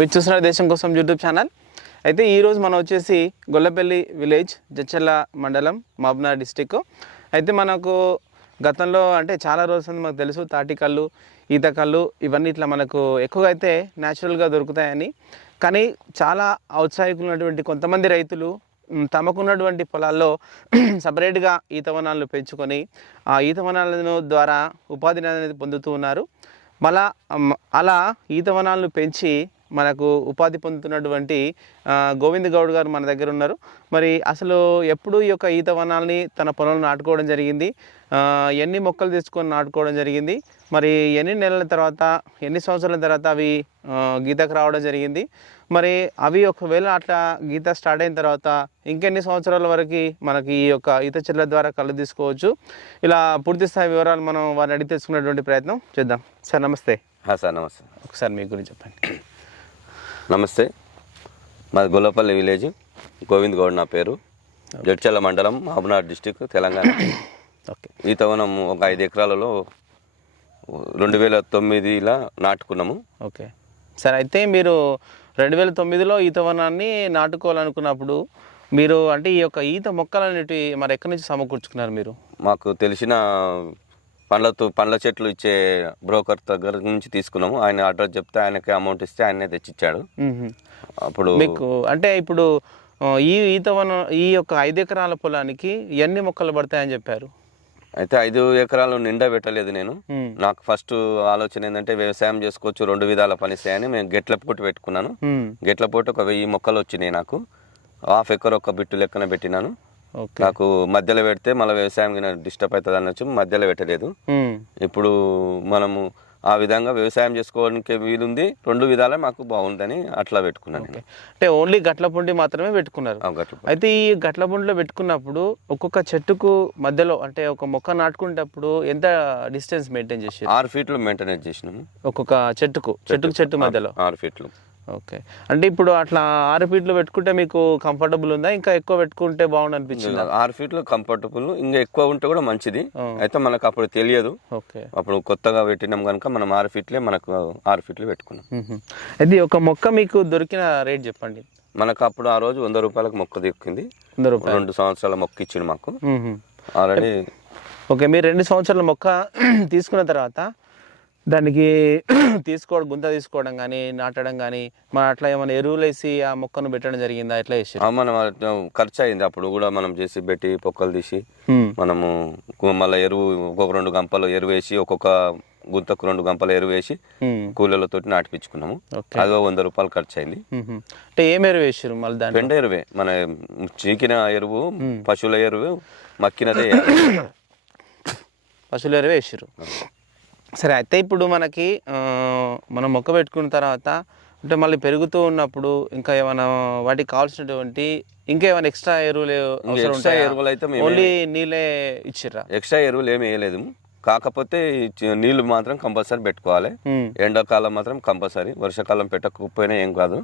మీరు చూసిన దేశం కోసం యూట్యూబ్ ఛానల్. అయితే ఈరోజు మనం వచ్చేసి గొల్లపల్లి విలేజ్ జచ్చల్ల మండలం మబ్నా డిస్టిక్. అయితే మనకు గతంలో అంటే చాలా రోజులు మనకు తెలుసు తాటికళ్ళు ఈత కళ్ళు ఇవన్నీ ఇట్లా మనకు ఎక్కువగా అయితే న్యాచురల్గా దొరుకుతాయని. కానీ చాలా ఔత్సాహికులు ఉన్నటువంటి కొంతమంది రైతులు తమకున్నటువంటి పొలాల్లో సపరేట్గా ఈతవనాలను పెంచుకొని ఆ ఈతవనాలను ద్వారా ఉపాధిని అనేది పొందుతూ ఉన్నారు. మళ్ళా అలా ఈత వనాలను పెంచి మనకు ఉపాధి పొందుతున్నటువంటి గోవింద్ గౌడ్ గారు మన దగ్గర ఉన్నారు. మరి అసలు ఎప్పుడు ఈ యొక్క ఈత వనాల్ని తన పొలంలో నాటుకోవడం జరిగింది? ఎన్ని మొక్కలు తీసుకొని నాటుకోవడం జరిగింది? మరి ఎన్ని నెలల తర్వాత ఎన్ని సంవత్సరాల తర్వాత అవి గీతకు రావడం జరిగింది? మరి అవి ఒకవేళ అట్లా గీత స్టార్ట్ అయిన తర్వాత ఇంకెన్ని సంవత్సరాల వరకు మనకి ఈ యొక్క ఈత చెట్ల ద్వారా కళ్ళు తీసుకోవచ్చు? ఇలా పూర్తి స్థాయి వివరాలు మనం వారిని అడిగి తెలుసుకునేటువంటి ప్రయత్నం చేద్దాం. సార్ నమస్తే. సార్ నమస్తే. ఒకసారి మీ గురించి చెప్పండి. నమస్తే. మాది గొల్లపల్లి విలేజ్. గోవింద్ గౌడ్ నా పేరు. జడ్చల్ల మండలం మహబూబ్నగర్ డిస్టిక్ తెలంగాణ. ఓకే. ఈతవనం ఒక ఐదు ఎకరాలలో రెండు వేల తొమ్మిదిలా నాటుకున్నాము. ఓకే. సరే అయితే మీరు రెండు వేల తొమ్మిదిలో ఈత వనాన్ని నాటుకోవాలనుకున్నప్పుడు మీరు అంటే ఈ యొక్క ఈత మొక్కలు అనేటివి మరి ఎక్కడి నుంచి సమకూర్చుకున్నారు మీరు? మాకు తెలిసిన పండ్లతో పండ్ల చెట్లు ఇచ్చే బ్రోకర్ దగ్గర నుంచి తీసుకున్నాము. ఆయన అడ్రస్ చెప్తే ఆయనకి అమౌంట్ ఇస్తే ఆయనే తెచ్చిచ్చాడు. అప్పుడు మీకు అంటే ఇప్పుడు ఈ ఈత వనం ఈ యొక్క ఐదు ఎకరాల పొలానికి ఎన్ని మొక్కలు పడతాయని చెప్పారు? అయితే ఐదు ఎకరాలు నిండా పెట్టలేదు నేను. నాకు ఫస్ట్ ఆలోచన ఏంటంటే వ్యవసాయం చేసుకోవచ్చు రెండు విధాల పనిస్తాయని మేము గెట్ల పూట పెట్టుకున్నాను. గెట్ల పూట ఒక వెయ్యి మొక్కలు వచ్చినాయి నాకు. హాఫ్ ఎకర్ ఒక బిట్టు లెక్కన పెట్టినాను. నాకు మధ్యలో పెడితే మళ్ళీ వ్యవసాయం డిస్టర్బ్ అవుతుంది అని వచ్చి మధ్యలో పెట్టలేదు. ఇప్పుడు మనము ఆ విధంగా వ్యవసాయం చేసుకోవడానికి వీలుంది. రెండు విధాలే మాకు బాగుందని అట్లా పెట్టుకున్నాను నేను. అంటే ఓన్లీ గట్ల పుండి మాత్రమే పెట్టుకున్నారు. అయితే ఈ గట్ల పుండిలో పెట్టుకున్నప్పుడు ఒక్కొక్క చెట్టుకు మధ్యలో అంటే ఒక మొక్క నాటుకునేటప్పుడు ఎంత డిస్టెన్స్ మెయింటైన్ చేసి ఆరు ఫీట్లు మెయింటెనెన్స్ చేసినాము. ఒక్కొక్క చెట్టుకు చెట్టుకు చెట్టు. మధ్యలో? ఆరు ఫీట్లు. ఓకే. అంటే ఇప్పుడు అట్లా ఆరు ఫీట్లు పెట్టుకుంటే మీకు కంఫర్టబుల్ ఉందా? ఇంకా ఎక్కువ పెట్టుకుంటే బాగుండు అనిపించింది ఆరు ఫీట్లు కంఫర్టబుల్ ఇంకా ఎక్కువ ఉంటే కూడా మంచిది. అయితే మనకు అప్పుడు తెలియదు. ఓకే. అప్పుడు కొత్తగా పెట్టినాం కనుక మనం ఆరు ఫీట్లే మనకు ఆరు ఫీట్లు పెట్టుకున్నాం. అయితే ఒక మొక్క మీకు దొరికిన రేట్ చెప్పండి. మనకు అప్పుడు ఆ రోజు వంద రూపాయలకు మొక్క రూపాయలు. రెండు సంవత్సరాల మొక్క ఇచ్చిండు మాకు. ఆల్రెడీ ఓకే మీరు రెండు సంవత్సరాల మొక్క తీసుకున్న తర్వాత దానికి తీసుకోవడం గుంత తీసుకోవడం కానీ నాటడం కానీ మన అట్లా ఏమైనా ఎరువులు వేసి ఆ మొక్కను పెట్టడం జరిగిందా? ఎట్లా చేసి మనం ఖర్చు అయింది అప్పుడు కూడా మనం చేసి పెట్టి పొక్కలు తీసి మనము మళ్ళీ ఎరువు ఒక్కొక్క రెండు గంపలు ఎరువు వేసి ఒక్కొక్క గుంతకు రెండు గంపలు ఎరువు వేసి కూలీలతోటి నాటిపించుకున్నాము. అది వంద రూపాయలు ఖర్చు అయింది అంటే ఏం ఎరువు వేసారు మళ్ళీ పెండ ఎరువే. మన చీకిన ఎరువు పశువుల ఎరువు మక్కినదే. పశువుల ఎరువు వేసారు సరే అయితే ఇప్పుడు మనకి మనం మొక్క పెట్టుకున్న తర్వాత అంటే మళ్ళీ పెరుగుతూ ఉన్నప్పుడు ఇంకా ఏమైనా వాటికి కావాల్సినటువంటి ఇంకా ఏమైనా ఎక్స్ట్రా ఎరువులు ఎక్స్ట్రా? ఎరువులు అయితే ఓన్లీ నీళ్ళే ఇచ్చిర్రా ఎక్స్ట్రా ఎరువులు ఏమి వేయలేదు కాకపోతే నీళ్ళు మాత్రం కంపల్సరీ పెట్టుకోవాలి. ఎండాకాలం మాత్రం కంపల్సరీ వర్షాకాలం పెట్టకపోయినా ఏం కాదు.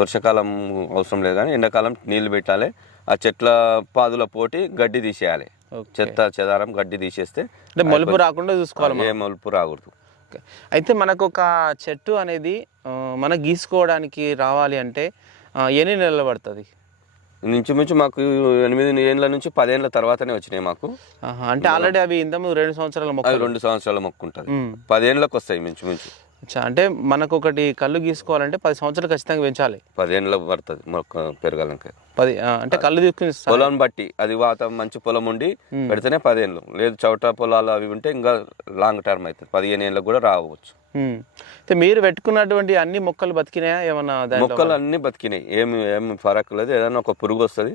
వర్షాకాలం అవసరం లేదు కానీ ఎండాకాలం నీళ్ళు పెట్టాలి ఆ చెట్ల పాదుల పోటీ గడ్డి తీసేయాలి. చెత్త చెదారం గడ్డి తీసేస్తే అంటే మలుపు రాకుండా చూసుకోవాలి ఏ మలుపు రాకూడదు. అయితే మనకు ఒక చెట్టు అనేది మనం గీసుకోవడానికి రావాలి అంటే ఎన్ని నెలలు పడుతుంది? ఇంచుమించు మాకు ఎనిమిది ఏండ్ల నుంచి పదేళ్ళ తర్వాతనే వచ్చినాయి మాకు. అంటే ఆల్రెడీ అవి ఇంతకుముందు రెండు సంవత్సరాల మొక్క రెండు సంవత్సరాల మొక్కు ఉంటుంది. పదేళ్ళకి వస్తాయి మించుమించు అచ్చా, అంటే మనకు ఒకటి కళ్ళు గీసుకోవాలంటే పది సంవత్సరాలు ఖచ్చితంగా పెంచాలి. పదేళ్ళ పడుతుంది మొక్క పెరగాలంటే. పది అంటే కళ్ళు తీసుకుని పొలం బట్టి అది వాత మంచి పొలం ఉండి పెడితేనే పదేళ్ళు లేదు చౌట పొలాలు అవి ఉంటే ఇంకా లాంగ్ టర్మ్ అవుతుంది పదిహేను ఏళ్ళకి కూడా రావచ్చు. అయితే మీరు పెట్టుకున్నటువంటి అన్ని మొక్కలు బతికినాయా? ఏమన్నా మొక్కలు అన్ని బతికినాయి. ఏమి ఏమి ఫరక్ లేదు. ఏదైనా ఒక పురుగు వస్తుంది.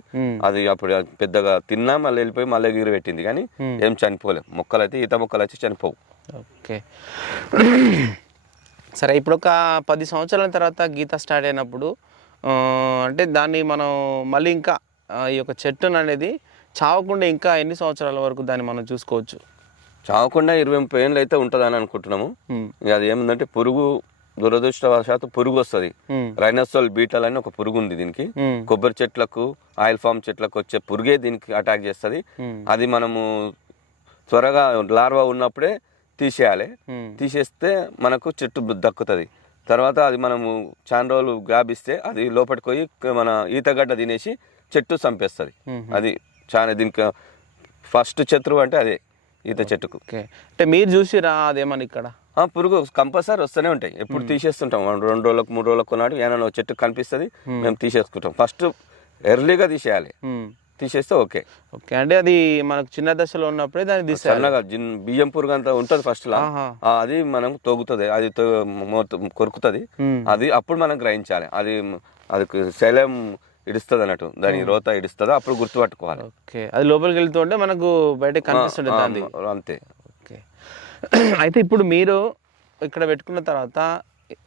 అది అప్పుడు పెద్దగా తిన్నా మళ్ళీ వెళ్ళిపోయి మళ్ళీ ఎగిరి పెట్టింది. కానీ. ఏం చనిపోలేవు మొక్కలు అయితే ఈత మొక్కలు అయితే చనిపోవు. ఓకే. సరే ఇప్పుడు ఒక పది సంవత్సరాల తర్వాత గీత స్టార్ట్ అయినప్పుడు అంటే దాన్ని మనం మళ్ళీ ఇంకా ఈ యొక్క చెట్టును అనేది చావకుండా ఇంకా ఎన్ని సంవత్సరాల వరకు దాన్ని మనం చూసుకోవచ్చు చావకుండా ఇరవై ముప్పై ఏళ్ళు అయితే ఉంటుందని అనుకుంటున్నాము అది ఏముందంటే పురుగు దురదృష్టవశాత్తు పురుగు వస్తుంది. రైనోసోల్ బీటల్ అని ఒక పురుగు ఉంది దీనికి. కొబ్బరి చెట్లకు ఆయిల్ ఫామ్ చెట్లకు వచ్చే పురుగే దీనికి అటాక్ చేస్తుంది. అది మనము త్వరగా లార్వా ఉన్నప్పుడే తీసేయాలి. తీసేస్తే మనకు చెట్టు దక్కుతుంది. తర్వాత అది మనము చాలా రోజులు గ్యాప్ ఇస్తే అది లోపలికి పోయి మన ఈతగడ్డ తినేసి చెట్టు చంపేస్తుంది. అది చాలా దీనికి ఫస్ట్ శత్రువు అంటే అదే ఈత చెట్టుకు. అంటే మీరు చూసిరా అదేమని ఇక్కడ? పురుగు కంపల్సరీ వస్తూనే ఉంటాయి. ఎప్పుడు తీసేస్తుంటాం. రెండు రోజులకు మూడు రోజులకు కొన్నాడు ఏమైనా చెట్టు కనిపిస్తుంది మేము. తీసేసుకుంటాం. ఫస్ట్ ఎర్లీగా తీసేయాలి. తీసేస్తే ఓకే. ఓకే. అంటే అది మనకు చిన్న దశలో ఉన్నప్పుడే దాన్ని తీసేయాలి. బియ్యం పురుగు అంతా ఉంటుంది ఫస్ట్ లా. అది మనం తొగుతుంది. అది కొరుకుతుంది. అది అప్పుడు మనం గ్రహించాలి. అది అది శైలం ఇడుస్తుంది అన్నట్టు. దాని రోత ఇడుస్తుంది. అప్పుడు గుర్తుపట్టుకోవాలి. ఓకే. అది లోపలికి వెళ్తుంటే మనకు బయట దాన్ని. అంతే. ఓకే. అయితే ఇప్పుడు మీరు ఇక్కడ పెట్టుకున్న తర్వాత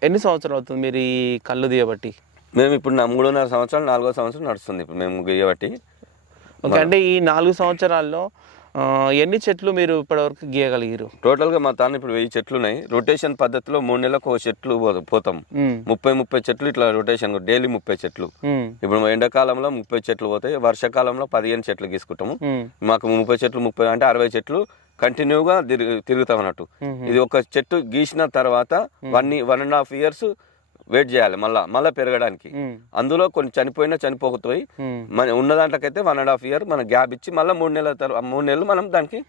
ఎన్ని సంవత్సరాలు అవుతుంది మీరు ఈ కళ్ళు తీయబట్టి? మేము ఇప్పుడు నా మూడున్నర సంవత్సరాలు నాలుగో సంవత్సరం నడుస్తుంది. ఇప్పుడు మేము గీయబట్టి. ఓకే అంటే ఈ నాలుగు సంవత్సరాల్లో ఎన్ని చెట్లు మీరు ఇప్పటివరకు గీయగలిగారు టోటల్గా మా తాను ఇప్పుడు వెయ్యి చెట్లు ఉన్నాయి రొటేషన్ పద్ధతిలో మూడు నెలలకు ఒక చెట్లు పోతాం. ముప్పై ముప్పై చెట్లు ఇట్లా రొటేషన్ డైలీ ముప్పై చెట్లు. ఇప్పుడు ఎండాకాలంలో ముప్పై చెట్లు పోతాయి వర్షాకాలంలో పదిహేను చెట్లు గీసుకుంటాము మ్మ్. మాకు ముప్పై చెట్లు ముప్పై అంటే అరవై చెట్లు కంటిన్యూగా తిరుగు తిరుగుతాం అన్నట్టు. ఇది ఒక చెట్టు గీసిన తర్వాత one one and half years wait చేయాలి మళ్ళా మళ్ళీ పెరగడానికి. అందులో కొన్ని చనిపోయినా చనిపోకపోయి మ్మ్. మన ఉన్న దాంట్లోకైతే వన్ అండ్ హాఫ్ ఇయర్ మన గ్యాప్ ఇచ్చి మళ్ళీ మూడు నెలల తర్వాత మూడు నెలలు మనం దానికి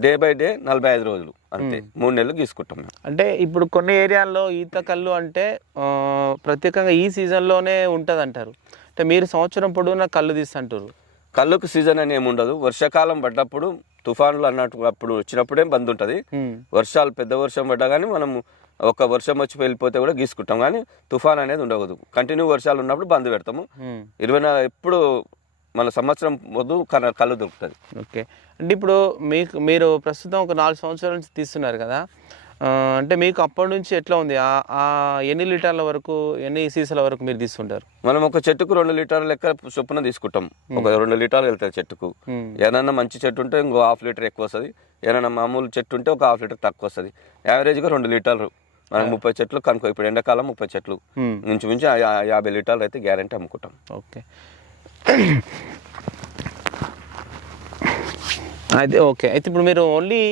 డే బై డే నలభై ఐదు రోజులు అంతే. మూడు నెలలు గీసుకుంటాం మేము. అంటే ఇప్పుడు కొన్ని ఏరియాల్లో ఈత కళ్ళు అంటే ప్రత్యేకంగా ఈ సీజన్లోనే ఉంటుంది అంటారు అంటే మీరు సంవత్సరం పొడవునా కళ్ళు తీస్తుంటారు? కళ్ళుకు సీజన్ అని ఏమి ఉండదు. వర్షాకాలం పడ్డప్పుడు తుఫానులు అన్నట్టు అప్పుడు వచ్చినప్పుడే బంద్ ఉంటుంది. వర్షాలు పెద్ద వర్షం పడ్డా కానీ మనం ఒక వర్షం వచ్చి వెళ్ళిపోతే కూడా గీసుకుంటాం. కానీ తుఫాన్ అనేది ఉండకూడదు. కంటిన్యూ వర్షాలు ఉన్నప్పుడు బంద్ పెడతాము. ఇరవై నాలుగు ఎప్పుడు మన సంవత్సరం పొద్దు కళ్ళ దొరుకుతుంది. ఓకే. అంటే ఇప్పుడు మీకు మీరు ప్రస్తుతం ఒక నాలుగు సంవత్సరాల నుంచి తీస్తున్నారు కదా. అంటే మీకు అప్పటి నుంచి ఎట్లా ఉంది? ఎన్ని లీటర్ల వరకు ఎన్ని సీసాల వరకు మీరు తీసుకుంటారు? మనం ఒక చెట్టుకు రెండు లీటర్ల లెక్క చొప్పున తీసుకుంటాం. ఒక రెండు లీటర్లు వెళ్తాయి చెట్టుకు. ఏదైనా మంచి చెట్టు ఉంటే ఇంకో హాఫ్ లీటర్ ఎక్కువ వస్తుంది. ఏదైనా మామూలు చెట్టు ఉంటే ఒక హాఫ్ లీటర్ తక్కువ వస్తుంది. యావరేజ్గా రెండు లీటర్లు మనకు ముప్పై చెట్లు కనుకో ఇప్పుడు ఎండాకాలం ముప్పై చెట్లు. ఇంచుమించు యా- యాభై లీటర్లు అయితే గ్యారంటీ అమ్ముకుంటాం. ఓకే అయితే ఓకే. అయితే ఇప్పుడు మీరు ఓన్లీ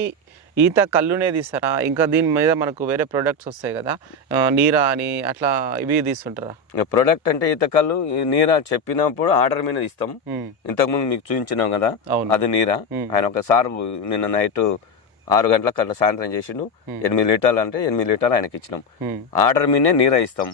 ఈత కళ్ళునే తీస్తారా? ఇంకా దీని మీద మనకు వేరే ప్రొడక్ట్స్ వస్తాయి కదా. నీరా అని అట్లా ఇవి తీస్తుంటారా? ప్రొడక్ట్ అంటే ఈత కళ్ళు నీరా చెప్పినప్పుడు ఆర్డర్ మీద ఇస్తాం మ్మ్. ఇంతకుముందు మీకు చూపించినాం కదా అది నీరా. మ్మ్. ఆయన ఒకసారి నిన్న నైట్ ఆరు గంటలకు అట్లా సాయంత్రం చేసిండు. ఎనిమిది లీటర్లు అంటే ఎనిమిది లీటర్లు ఆయనకి ఇచ్చినాం. మ్మ్. ఆర్డర్ మీదే నీరా ఇస్తాం.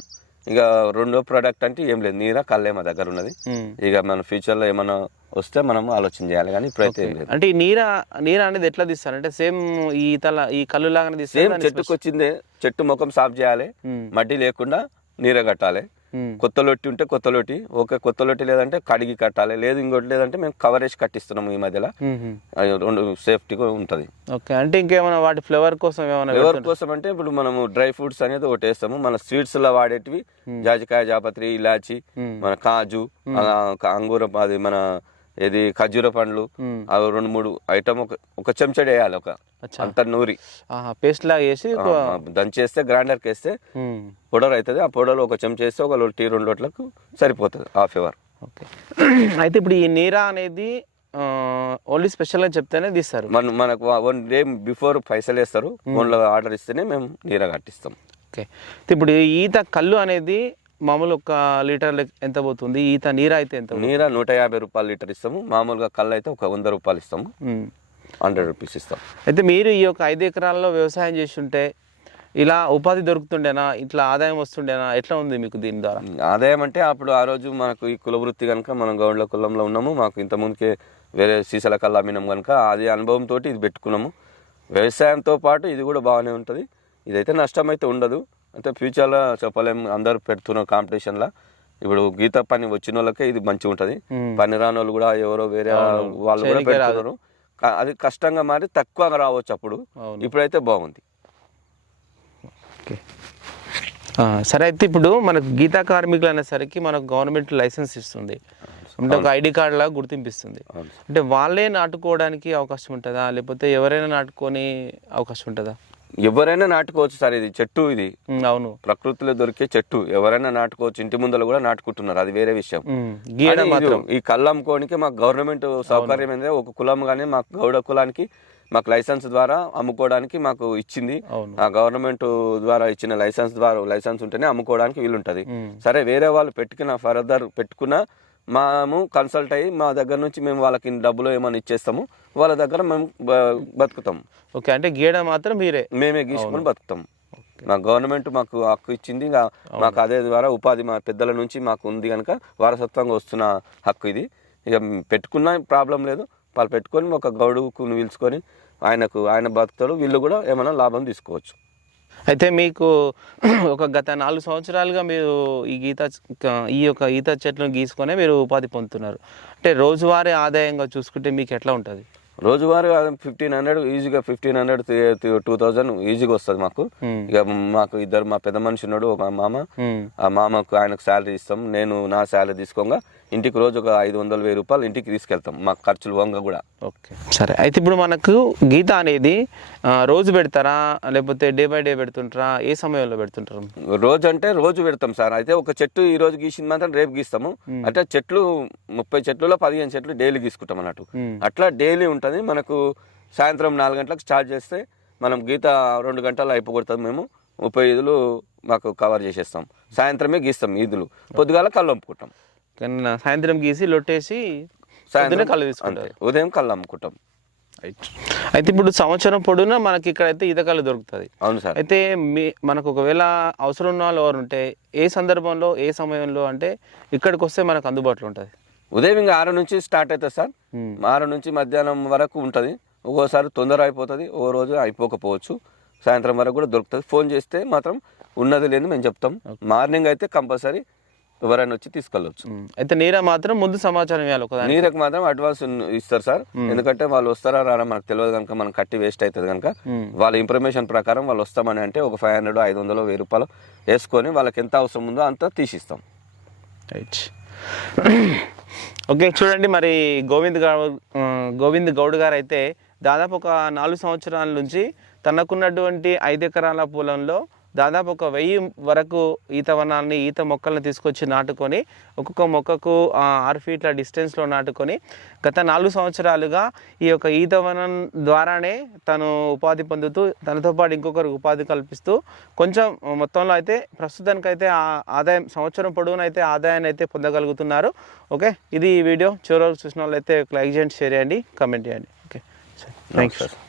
ఇక రెండో ప్రోడక్ట్ అంటే ఏం లేదు నీరా కళ్ళే మా దగ్గర ఉన్నది. మ్మ్. ఇక మన ఫ్యూచర్లో ఏమైనా వస్తే మనం ఆలోచన చేయాలి కానీ ఇప్పుడైతే ఏం లేదు. అంటే ఈ నీరా నీరా అనేది ఎట్లా తీస్తారు? అంటే సేమ్ ఈ తల ఈ కళ్ళు లాగానే తీస్తారు? చెట్టుకు వచ్చిందే చెట్టు ముఖం సాఫ్ చేయాలి. మట్టి లేకుండా నీర కట్టాలి. కొత్త లొట్టి ఉంటే కొత్త లొట్టి. ఓకే కొత్త లొట్టి లేదంటే కడిగి కట్టాలి. లేదు ఇంకోటి లేదంటే మేము కవరేజ్ కట్టిస్తున్నాము ఈ మధ్యలో. రెండు సేఫ్టీగా ఉంటుంది. ఓకే. అంటే ఇంకేమైనా వాటి ఫ్లేవర్ కోసం ఏమైనా పెడుతుంటారా? కోసం అంటే ఇప్పుడు మనము డ్రై ఫ్రూట్స్ అనేది ఒకటి వేస్తాము. మన స్వీట్స్లో వాడేటివి జాజికాయ జాపత్రి ఇలాచి. మన కాజు అంగూర అది మన ఇది ఖర్జూర పండ్లు. అవి రెండు మూడు ఐటమ్ ఒక ఒక చెంచడు వేయాలి ఒక. అంత నూరి. పేస్ట్ లాగా వేసి దంచేస్తే గ్రైండర్కి వేస్తే. పౌడర్ అవుతుంది ఆ పౌడర్ ఒక చెంచా వేస్తే ఒక టీ రెండు లోట్లకు సరిపోతుంది హాఫ్ అవర్ ఓకే. అయితే ఇప్పుడు ఈ నీరా అనేది ఓన్లీ స్పెషల్గా చెప్తేనే తీస్తారు. మన మనకు వన్ డే బిఫోర్ పైసలు వేస్తారు. ఫోన్లో ఆర్డర్ ఇస్తేనే మేము నీర కట్టిస్తాం. ఓకే. ఇప్పుడు ఈత కళ్ళు అనేది మామూలు ఒక లీటర్ ఎంత పోతుంది? ఈత నీరా అయితే ఎంత? నీర నూట యాభై రూపాయలు లీటర్ ఇస్తాము. మామూలుగా కళ్ళు అయితే ఒక వంద రూపాయలు ఇస్తాము. హండ్రెడ్ రూపీస్ ఇస్తాం. అయితే మీరు ఈ యొక్క ఐదు ఎకరాల్లో వ్యవసాయం చేస్తుంటే ఇలా ఉపాధి దొరుకుతుండేనా? ఇట్లా ఆదాయం వస్తుండేనా? ఎట్లా ఉంది మీకు దీని ద్వారా? ఆదాయం అంటే అప్పుడు ఆ రోజు మనకు ఈ కుల వృత్తి కనుక మనం గౌండ్ల కులంలో ఉన్నాము. మాకు ఇంత ముందుకే వేరే సీసాల కల్లా అమ్మినాం కనుక అది అనుభవంతో ఇది పెట్టుకున్నాము. వ్యవసాయంతో పాటు ఇది కూడా బాగానే ఉంటుంది. ఇదైతే నష్టం అయితే ఉండదు. అంటే ఫ్యూచర్లో చెప్పలేము అందరూ పెడుతున్న కాంపిటీషన్లో ఇప్పుడు గీత పని వచ్చిన వాళ్ళకే ఇది మంచిగా ఉంటుంది. పని రాని వాళ్ళు కూడా ఎవరో వేరే వాళ్ళు కూడా. పెడుతున్నారు. అది కష్టంగా మారి తక్కువగా రావచ్చు అప్పుడు. ఇప్పుడైతే బాగుంది. ఓకే. సరే అయితే ఇప్పుడు మనకు గీతా కార్మికులు అనేసరికి మనకు గవర్నమెంట్ లైసెన్స్ ఇస్తుంది. అంటే ఒక ఐడి కార్డ్ లాగా గుర్తింపిస్తుంది. అంటే వాళ్ళే నాటుకోవడానికి అవకాశం ఉంటుందా? లేకపోతే ఎవరైనా నాటుకొని అవకాశం ఉంటుందా? ఎవరైనా నాటుకోవచ్చు సార్ ఇది చెట్టు ఇది. అవును. ప్రకృతిలో దొరికే చెట్టు. ఎవరైనా నాటుకోవచ్చు ఇంటి ముందర కూడా నాటుకుంటున్నారు అది వేరే విషయం. ఈ కళ్ళు అమ్ముకోనికి మాకు గవర్నమెంట్ సౌకర్యం ఏంటంటే ఒక కులం కానీ మాకు గౌడ కులానికి మాకు లైసెన్స్ ద్వారా అమ్ముకోవడానికి మాకు ఇచ్చింది. ఆ గవర్నమెంట్ ద్వారా ఇచ్చిన లైసెన్స్ ద్వారా లైసెన్స్ ఉంటేనే అమ్ముకోవడానికి వీలుంటది. సరే వేరే వాళ్ళు పెట్టుకున్న ఫర్దర్ పెట్టుకున్న మేము కన్సల్ట్ అయ్యి మా దగ్గర నుంచి మేము వాళ్ళకి డబ్బులు ఏమైనా ఇచ్చేస్తాము వాళ్ళ దగ్గర మేము బతుకుతాం. ఓకే అంటే గీయడం మాత్రం మీరే? మేమే గీసుకొని బతుకుతాం. మా గవర్నమెంట్ మాకు హక్కు ఇచ్చింది ఇంకా మాకు అదే ద్వారా ఉపాధి మా పెద్దల నుంచి మాకు ఉంది కనుక వారసత్వంగా వస్తున్న హక్కు ఇది. ఇక పెట్టుకున్నా ప్రాబ్లం లేదు వాళ్ళు పెట్టుకొని ఒక గౌడుకు పిలుచుకొని ఆయనకు ఆయన బతుకుతాడు వీళ్ళు కూడా ఏమైనా లాభం తీసుకోవచ్చు. అయితే మీకు ఒక గత నాలుగు సంవత్సరాలుగా మీరు ఈ గీత ఈ యొక్క ఈత చెట్లను గీసుకొనే మీరు ఉపాధి పొందుతున్నారు. అంటే రోజువారీ ఆదాయంగా చూసుకుంటే మీకు ఎట్లా ఉంటుంది? రోజువారీ ఫిఫ్టీన్ హండ్రెడ్ ఈజీగా ఫిఫ్టీన్ హండ్రెడ్ టూ థౌజండ్ ఈజీగా వస్తుంది మాకు. ఇక మాకు ఇద్దరు మా పెద్ద మనిషి ఉన్నాడు ఒక మామ. ఆ మామకు ఆయనకు శాలరీ ఇస్తాం. నేను నా శాలరీ తీసుకోగా ఇంటికి రోజు ఒక ఐదు వందల వెయ్యి రూపాయలు ఇంటికి తీసుకెళ్తాం మా ఖర్చులు వంగ కూడా. ఓకే. సరే అయితే ఇప్పుడు మనకు గీత అనేది రోజు పెడతారా లేకపోతే డే బై డే పెడుతుంటారా ఏ సమయంలో పెడుతుంటారు? రోజు అంటే రోజు పెడతాం సార్. అయితే ఒక చెట్టు ఈ రోజు గీసింది మాత్రం రేపు గీస్తాము. అంటే చెట్లు ముప్పై చెట్లలో పదిహేను చెట్లు డైలీ గీసుకుంటాం అన్నట్టు. అట్లా డైలీ ఉంటుంది. మనకు సాయంత్రం నాలుగు గంటలకు స్టార్ట్ చేస్తే మనం గీత రెండు గంటలు అయిపోగొడతాం మేము. ముప్పై ఈదులు మాకు కవర్ చేసేస్తాం. సాయంత్రమే గీస్తాం ఈదులు. పొద్దుగాల కళ్ళు కానీ సాయంత్రం గీసి లొట్టేసి పొద్దున్నే కళ్ళు తీసుకుంటారు. ఉదయం కళ్ళు అమ్ముకుంటాం. అయితే ఇప్పుడు సంవత్సరం పొడునా మనకి ఇక్కడైతే ఈత కళ్ళు దొరుకుతుంది. అవును సార్. అయితే మీ మనకు ఒకవేళ అవసరం ఉన్న వాళ్ళు ఎవరు ఉంటే ఏ సందర్భంలో ఏ సమయంలో అంటే ఇక్కడికి వస్తే మనకు అందుబాటులో ఉంటుంది. ఉదయం ఇంకా ఆరు నుంచి స్టార్ట్ అవుతుంది సార్. ఆరు నుంచి మధ్యాహ్నం వరకు ఉంటుంది. ఒక్కోసారి తొందర అయిపోతుంది ఓ రోజు అయిపోకపోవచ్చు. సాయంత్రం వరకు కూడా దొరుకుతుంది. ఫోన్ చేస్తే మాత్రం ఉన్నది లేదు మేము చెప్తాం. మార్నింగ్ అయితే కంపల్సరీ ఎవరైనా వచ్చి తీసుకెళ్ళవచ్చు ఉమ్. అయితే నీరా మాత్రం ముందు సమాచారం ఇవ్వాలి ఒకదాని నీరకు మాత్రం అడ్వాన్స్ ఇస్తారు సార్. ఎందుకంటే వాళ్ళు వస్తారా రారా మనకు తెలియదు కనుక మనం కట్టి వేస్ట్ అవుతుంది కనుక. వాళ్ళ ఇన్ఫర్మేషన్ ప్రకారం వాళ్ళు వస్తామని అంటే ఒక ఫైవ్ హండ్రెడ్ ఐదు వందలు వెయ్యి రూపాయలు వేసుకొని వాళ్ళకి ఎంత అవసరం ఉందో అంత తీసిస్తాం. రైట్ ఓకే చూడండి మరి గోవింద్ గోవింద్ గౌడ్ గారు అయితే దాదాపు ఒక నాలుగు సంవత్సరాల నుంచి తనకున్నటువంటి ఐదు ఎకరాల పొలంలో దాదాపు ఒక వెయ్యి వరకు ఈత వనాలని ఈత మొక్కలను తీసుకొచ్చి నాటుకొని ఒక్కొక్క మొక్కకు ఆరు ఫీట్ల డిస్టెన్స్లో నాటుకొని గత నాలుగు సంవత్సరాలుగా ఈ యొక్క ఈత వనం ద్వారానే తను ఉపాధి పొందుతూ తనతో పాటు ఇంకొకరికి ఉపాధి కల్పిస్తూ కొంచెం మొత్తంలో అయితే ప్రస్తుతానికైతే ఆ ఆదాయం సంవత్సరం పొడవునా అయితే ఆదాయాన్ని అయితే పొందగలుగుతున్నారు. ఓకే? ఇది ఈ వీడియో. చివరి చూసిన వాళ్ళు అయితే లైక్ చేయండి షేర్ చేయండి కమెంట్ చేయండి. ఓకే? Thank you sir